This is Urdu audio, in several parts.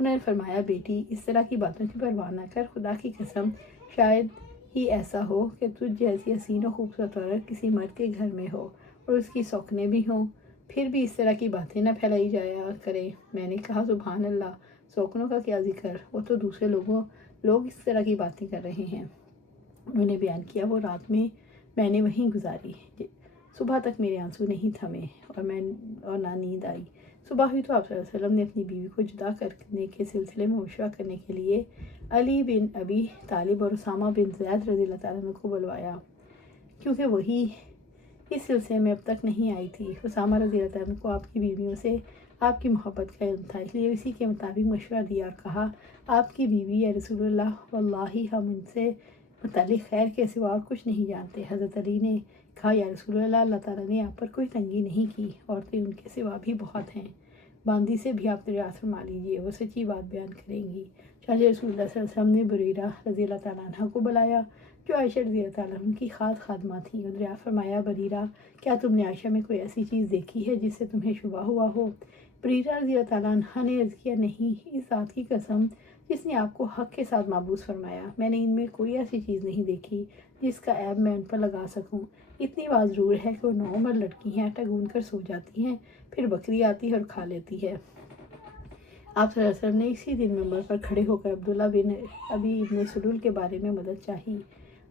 انہوں نے فرمایا بیٹی اس طرح کی باتوں کی پرواہ نہ کر، خدا کی قسم شاید ہی ایسا ہو کہ تجھ جیسی حسین و خوبصورت عورت کسی مرد کے گھر میں ہو اور اس کی سوکھنے بھی ہوں، پھر بھی اس طرح کی باتیں نہ پھیلائی جایا کریں۔ میں نے کہا سبحان اللہ، سوکنوں کا کیا ذکر، وہ تو دوسرے لوگ اس طرح کی باتیں کر رہے ہیں۔ انہوں نے بیان کیا وہ رات میں نے وہیں گزاری، صبح تک میرے آنسو نہیں تھمے اور نہ نیند آئی۔ صبح ہوئی تو آپ صلی اللہ علیہ وسلم نے اپنی بیوی کو جدا کرنے کے سلسلے میں مشورہ کرنے کے لیے علی بن ابی طالب اور اسامہ بن زید رضی اللہ تعالیٰ عنہ کو بلوایا، کیونکہ وہی اس سلسلے میں اب تک نہیں آئی تھی۔ اسامہ رضی اللہ تعالیٰ عنہ کو آپ کی بیویوں سے آپ کی محبت کا علم تھا، اس لیے اسی کے مطابق مشورہ دیا اور کہا آپ کی بیوی یا رسول اللہ واللہ ہم ان سے متعلق خیر کے سوا اور کچھ نہیں جانتے۔ حضرت علی نے کہا یا رسول اللہ، اللہ تعالیٰ نے آپ پر کوئی تنگی نہیں کی، عورتیں ان کے سوا بھی بہت ہیں، باندی سے بھی آپ دریافت فرما لیجیے، وہ سچی بات بیان کریں گی۔ چنانچہ رسول اللہ صلی اللہ علیہ وسلم نے بریرہ رضی اللہ تعالیٰ عنہ کو بلایا جو عائشہ رضی اللہ تعالیٰ عنہ کی خاص خادمہ تھیں، اور دریافت فرمایا بریرہ کیا تم نے عائشہ میں کوئی ایسی چیز دیکھی ہے جس سے تمہیں شبہ ہوا ہو؟ بریرہ رضی اللہ تعالیٰ عنہ نے عرض کیا نہیں، اس ذات کی قسم جس نے آپ کو حق کے ساتھ معبوس فرمایا، میں نے ان میں کوئی ایسی چیز نہیں دیکھی جس کا عیب میں ان پر لگا سکوں۔ اتنی بات ضرور ہے کہ وہ نوعمر لڑکی ہیں، آٹا گوندھ کر سو جاتی ہیں، پھر بکری آتی ہے اور کھا لیتی ہے۔ آپ صلی اللہ علیہ وسلم نے اسی دن منبر پر کھڑے ہو کر عبداللہ بن ابی ابن سلول کے بارے میں مدد چاہی۔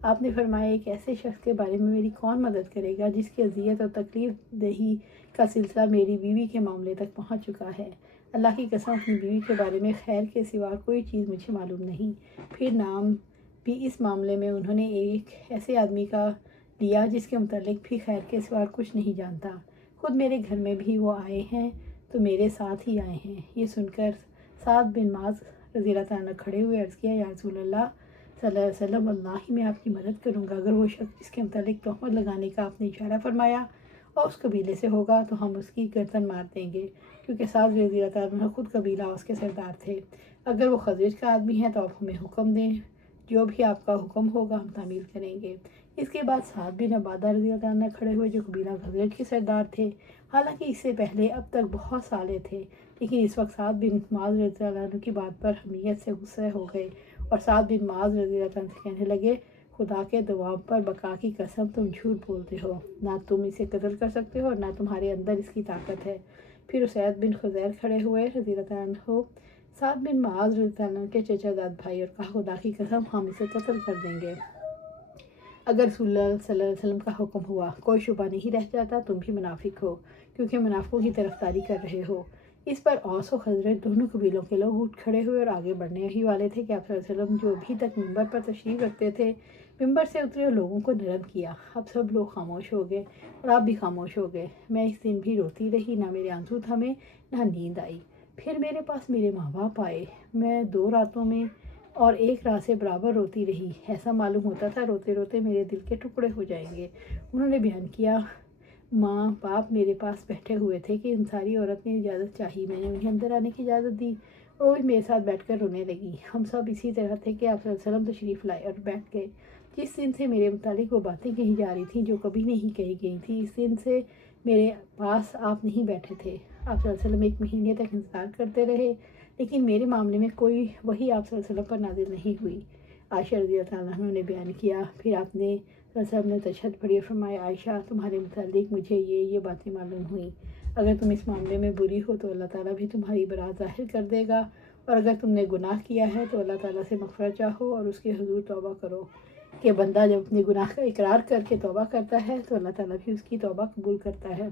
آپ نے فرمایا ایک ایسے شخص کے بارے میں میری کون مدد کرے گا جس کی اذیت اور تکلیف دہی کا سلسلہ میری بیوی کے معاملے تک پہنچ چکا ہے۔ اللہ کی قسم اپنی بیوی کے بارے میں خیر کے سوا کوئی چیز مجھے معلوم نہیں۔ پھر نام بھی اس معاملے میں انہوں نے ایک ایسے آدمی کا لیا جس کے متعلق بھی خیر کے سوا کچھ نہیں جانتا۔ خود میرے گھر میں بھی وہ آئے ہیں تو میرے ساتھ ہی آئے ہیں۔ یہ سن کر سعد بن معاذ رضی اللہ تعالیٰ عنہ کھڑے ہوئے عرض کیا یا رسول اللہ صلی اللہ علیہ وسلم، واللہ میں آپ کی مدد کروں گا، اگر وہ شخص جس کے متعلق تہمت لگانے کا آپ نے اشارہ فرمایا اور اس قبیلے سے ہوگا تو ہم اس کی گردن مار دیں گے، کیونکہ سعد رضی اللہ تعالیٰ عنہ خود قبیلہ اس کے سردار تھے۔ اگر وہ خزرج کا آدمی ہے تو آپ ہمیں حکم دیں، جو بھی آپ کا حکم ہوگا ہم تعمیل کریں گے۔ اس کے بعد سعد بن عبادہ رضی اللہ عنہ کھڑے ہوئے جو قبیلہ خزرج کے سردار تھے، حالانکہ اس سے پہلے اب تک بہت سالے تھے، لیکن اس وقت سعد بن معاذ رضی اللہ عنہ کی بات پر حمیت سے غصہ ہو گئے اور سعد بن معاذ رضی اللہ عنہ سے کہنے لگے خدا کے دوام پر بقا کی قسم تم جھوٹ بولتے ہو، نہ تم اسے قتل کر سکتے ہو اور نہ تمہارے اندر اس کی طاقت ہے۔ پھر اسید بن خزیر کھڑے ہوئے رضی اللہ عنہ سعد بن معاذ رضی اللہ عنہ کے چچا زاد بھائی، اور کہا خدا کی قسم ہم اسے قتل کر دیں گے اگر رسول اللہ صلی اللہ علیہ وسلم کا حکم ہوا۔ کوئی شبہ نہیں رہ جاتا تم بھی منافق ہو، کیونکہ منافقوں کی طرفداری کر رہے ہو۔ اس پر اوس و خزرج دونوں قبیلوں کے لوگ اٹھ کھڑے ہوئے اور آگے بڑھنے ہی والے تھے کہ آپ صلی اللہ علیہ وسلم جو ابھی تک ممبر پر تشریف رکھتے تھے ممبر سے اترے اور لوگوں کو نرم کیا۔ اب سب لوگ خاموش ہو گئے اور آپ بھی خاموش ہو گئے۔ میں اس دن بھی روتی رہی، نہ میرے آنسو تھمے نہ نیند آئی۔ پھر میرے پاس میرے ماں باپ آئے، میں 2 راتوں میں اور 1 رات سے برابر روتی رہی، ایسا معلوم ہوتا تھا روتے روتے میرے دل کے ٹکڑے ہو جائیں گے۔ انہوں نے بیان کیا ماں باپ میرے پاس بیٹھے ہوئے تھے کہ انصاری عورت نے اجازت چاہی، میں نے انہیں اندر آنے کی اجازت دی اور وہ بھی میرے ساتھ بیٹھ کر رونے لگی۔ ہم سب اسی طرح تھے کہ آپ صلی اللہ علیہ وسلم تشریف لائے اور بیٹھ گئے۔ جس دن سے میرے متعلق وہ باتیں کہی جا رہی تھیں جو کبھی نہیں کہی گئی تھیں، اس دن سے میرے پاس آپ نہیں بیٹھے تھے۔ آپ صلی اللہ علیہ وسلم 1 مہینے تک انتظار کرتے رہے، لیکن میرے معاملے میں کوئی وحی آپ صلی اللہ علیہ وسلم پر نازل نہیں ہوئی۔ عائشہ رضی اللہ عنہ نے بیان کیا پھر آپ نے صلی اللہ علیہ وسلم نے تشہد پڑھی اور فرمایا عائشہ تمہارے متعلق مجھے یہ باتیں معلوم ہوئیں، اگر تم اس معاملے میں بری ہو تو اللہ تعالیٰ بھی تمہاری برات ظاہر کر دے گا، اور اگر تم نے گناہ کیا ہے تو اللہ تعالیٰ سے مغفرت چاہو اور اس کے حضور توبہ کرو، کہ بندہ جب اپنے گناہ کا اقرار کر کے توبہ کرتا ہے تو اللہ تعالیٰ بھی اس کی توبہ قبول کرتا ہے۔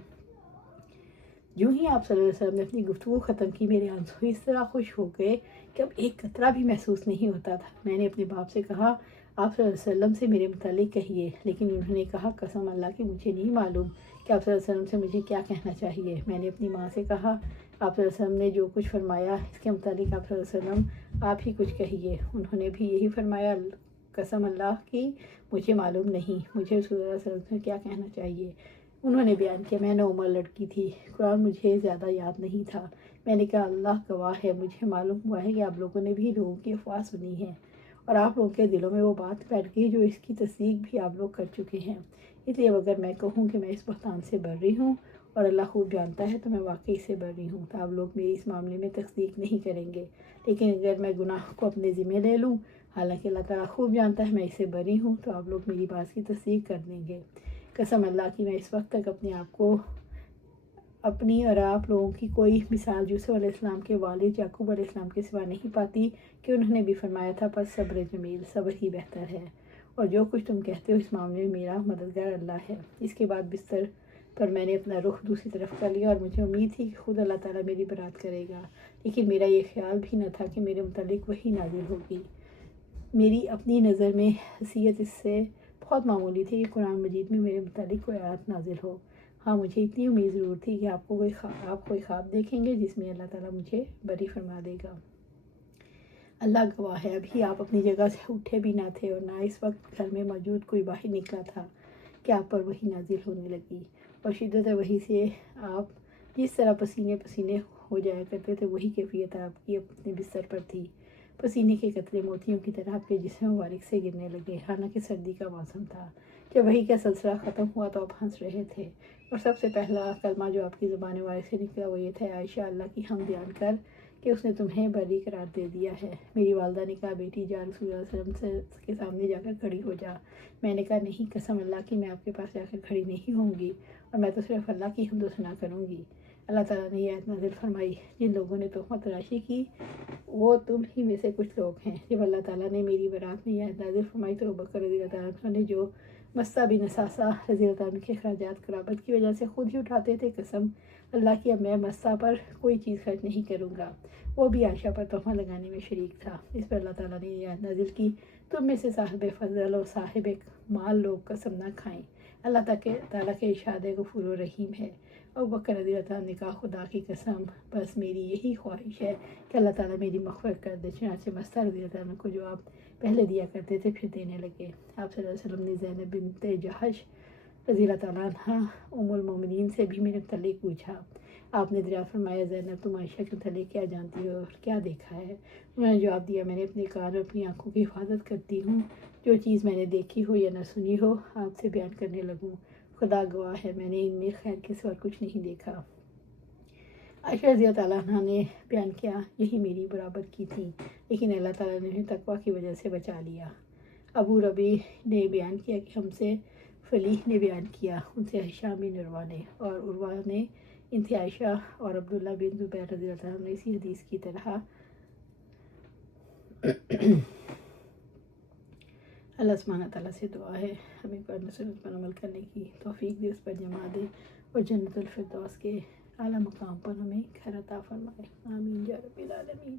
جو ہی آپ صلی اللہ علیہ وسلم نے اپنی گفتگو ختم کی میرے آنسو اس طرح خوش ہو گئے کہ اب ایک قطرہ بھی محسوس نہیں ہوتا تھا۔ میں نے اپنے باپ سے کہا آپ صلی اللہ علیہ وسلم سے میرے متعلق کہیے، لیکن انہوں نے کہا قسم اللہ کی مجھے نہیں معلوم کہ آپ صلی اللہ علیہ وسلم سے مجھے کیا کہنا چاہیے۔ میں نے اپنی ماں سے کہا آپ صلی اللہ علیہ وسلم نے جو کچھ فرمایا اس کے متعلق آپ صلی اللہ علیہ وسلم آپ ہی کچھ کہیے۔ انہوں نے بھی یہی فرمایا قسم اللہ کی مجھے معلوم نہیں مجھے رسول اللہ صلی اللہ علیہ وسلم سے کیا کہنا چاہیے۔ انہوں نے بیان کیا میں نوعمر لڑکی تھی، قرآن مجھے زیادہ یاد نہیں تھا۔ میں نے کہا اللہ گواہ ہے مجھے معلوم ہوا ہے کہ آپ لوگوں نے بھی لوگوں کی افواہ سنی ہے اور آپ لوگوں کے دلوں میں وہ بات بیٹھ گئی جو اس کی تصدیق بھی آپ لوگ کر چکے ہیں۔ اس لیے اگر میں کہوں کہ میں اس بہتان سے بر رہی ہوں اور اللہ خوب جانتا ہے تو میں واقعی سے بری ہوں۔ تو آپ لوگ میری اس معاملے میں تصدیق نہیں کریں گے، لیکن اگر میں گناہ کو اپنے ذمہ لے لوں، حالانکہ اللہ تعالیٰ خوب جانتا ہے میں اس سے بری ہوں، تو آپ لوگ میری بات کی تصدیق کر دیں گے۔ قسم اللہ کی، میں اس وقت تک اپنے آپ کو اپنی اور آپ لوگوں کی کوئی مثال یوسف علیہ السلام کے والد یعقوب علیہ السلام کے سوا نہیں پاتی کہ انہوں نے بھی فرمایا تھا پر صبر جمیل، صبر ہی بہتر ہے، اور جو کچھ تم کہتے ہو اس معاملے میں میرا مددگار اللہ ہے۔ اس کے بعد بستر پر میں نے اپنا رخ دوسری طرف کر لیا، اور مجھے امید تھی کہ خود اللہ تعالیٰ میری برات کرے گا، لیکن میرا یہ خیال بھی نہ تھا کہ میرے متعلق وحی نازل ہوگی۔ میری اپنی نظر میں حیثیت اس سے بہت معمولی تھی کہ قرآن مجید میں میرے متعلق کوئی آیت نازل ہو۔ ہاں، مجھے اتنی امید ضرور تھی کہ آپ کوئی خواب دیکھیں گے جس میں اللہ تعالیٰ مجھے بری فرما دے گا۔ اللہ گواہ ہے، ابھی آپ اپنی جگہ سے اٹھے بھی نہ تھے اور نہ اس وقت گھر میں موجود کوئی باہر نکلا تھا کہ آپ پر وحی نازل ہونے لگی، اور شدت وحی سے آپ جس طرح پسینے پسینے ہو جایا کرتے تھے وہی کیفیت آپ کی اپنے بستر پر تھی۔ پسینے کے قطرے موتیوں کی طرح آپ کے جسم مبارک سے گرنے لگے، حالانکہ سردی کا موسم تھا۔ جب وحی کا سلسلہ ختم ہوا تو آپ ہنس رہے تھے، اور سب سے پہلا کلمہ جو آپ کی زبان مبارک سے نکلا وہ یہ تھا، عائشہ اللہ کی حمد بیان کر کہ اس نے تمہیں بری قرار دے دیا ہے۔ میری والدہ نے کہا، بیٹی جا رسول اللہ صلی اللہ علیہ وسلم کے سامنے جا کر کھڑی ہو جا۔ میں نے کہا، نہیں، قسم اللہ کی میں آپ کے پاس جا کر کھڑی نہیں ہوں گی، اور میں تو صرف اللہ کی حمد و ثنا کروں گی۔ اللہ تعالیٰ نے یہ آیت نازل فرمائی، جن لوگوں نے تہمت تراشی کی وہ تم ہی میں سے کچھ لوگ ہیں۔ جب اللہ تعالیٰ نے میری برات میں یہ آیت نازل فرمائی تو ابوبکر رضی اللہ تعالیٰ عنہ نے، جو مصطح بن اثاثہ رضی اللہ تعالیٰ عنہ کے اخراجات قرابت کی وجہ سے خود ہی اٹھاتے تھے، قسم اللہ کی اب میں مصطح پر کوئی چیز خرچ نہیں کروں گا، وہ بھی عائشہ پر تہمت لگانے میں شریک تھا۔ اس پر اللہ تعالیٰ نے یہ آیت نازل کی، تم میں سے صاحب فضل اور صاحب مال لوگ قسم نہ کھائیں، اللہ تعالیٰ کے ارشاد غفور و رحیم ہے۔ ابوبکر رضی اللہ تعالیٰ نے کہا، خدا کی قسم، بس میری یہی خواہش ہے کہ اللہ تعالیٰ میری مغفرت کر دے۔ چنانچہ مصطح رضی اللہ تعالیٰ کو جو آپ پہلے دیا کرتے تھے پھر دینے لگے۔ آپ صلی اللہ علیہ وسلم نے زینب بنت جحش رضی اللہ تعالیٰ عنہ ام المومنین سے بھی میرے متعلق پوچھا۔ آپ نے دریافت فرمایا، زینب تم عائشہ کے متعلق کیا جانتی ہو اور کیا دیکھا ہے؟ انہوں نے جواب دیا، میں نے اپنے کان اور اپنی آنکھوں کی حفاظت کرتی ہوں، جو چیز میں نے دیکھی ہو یا نہ سنی ہو آپ سے بیان کرنے لگوں، خدا گواہ ہے میں نے ان میں خیر کے سوا کچھ نہیں دیکھا۔ عائشہ رضی اللہ تعالیٰ عنہ نے بیان کیا، یہی میری برابر کی تھی، لیکن اللہ تعالیٰ نے انہیں تقویٰ کی وجہ سے بچا لیا۔ ابو ربی نے بیان کیا کہ ہم سے فلیح نے بیان کیا، ان سے ہشام بن عروہ نے، اور عروہ نے ان سے عائشہ اور عبداللہ بن زبیر رضی اللہ تعالیٰ عنہ نے اسی حدیث کی طرح۔ اللہ سبحانہ تعالیٰ سے دعا ہے ہمیں قرآن و سنت پر عمل کرنے کی توفیق دے، اس پر جمع دے، اور جنت الفردوس کے اعلیٰ مقام پر ہمیں خیر عطا فرمائے، آمین یا رب العالمین۔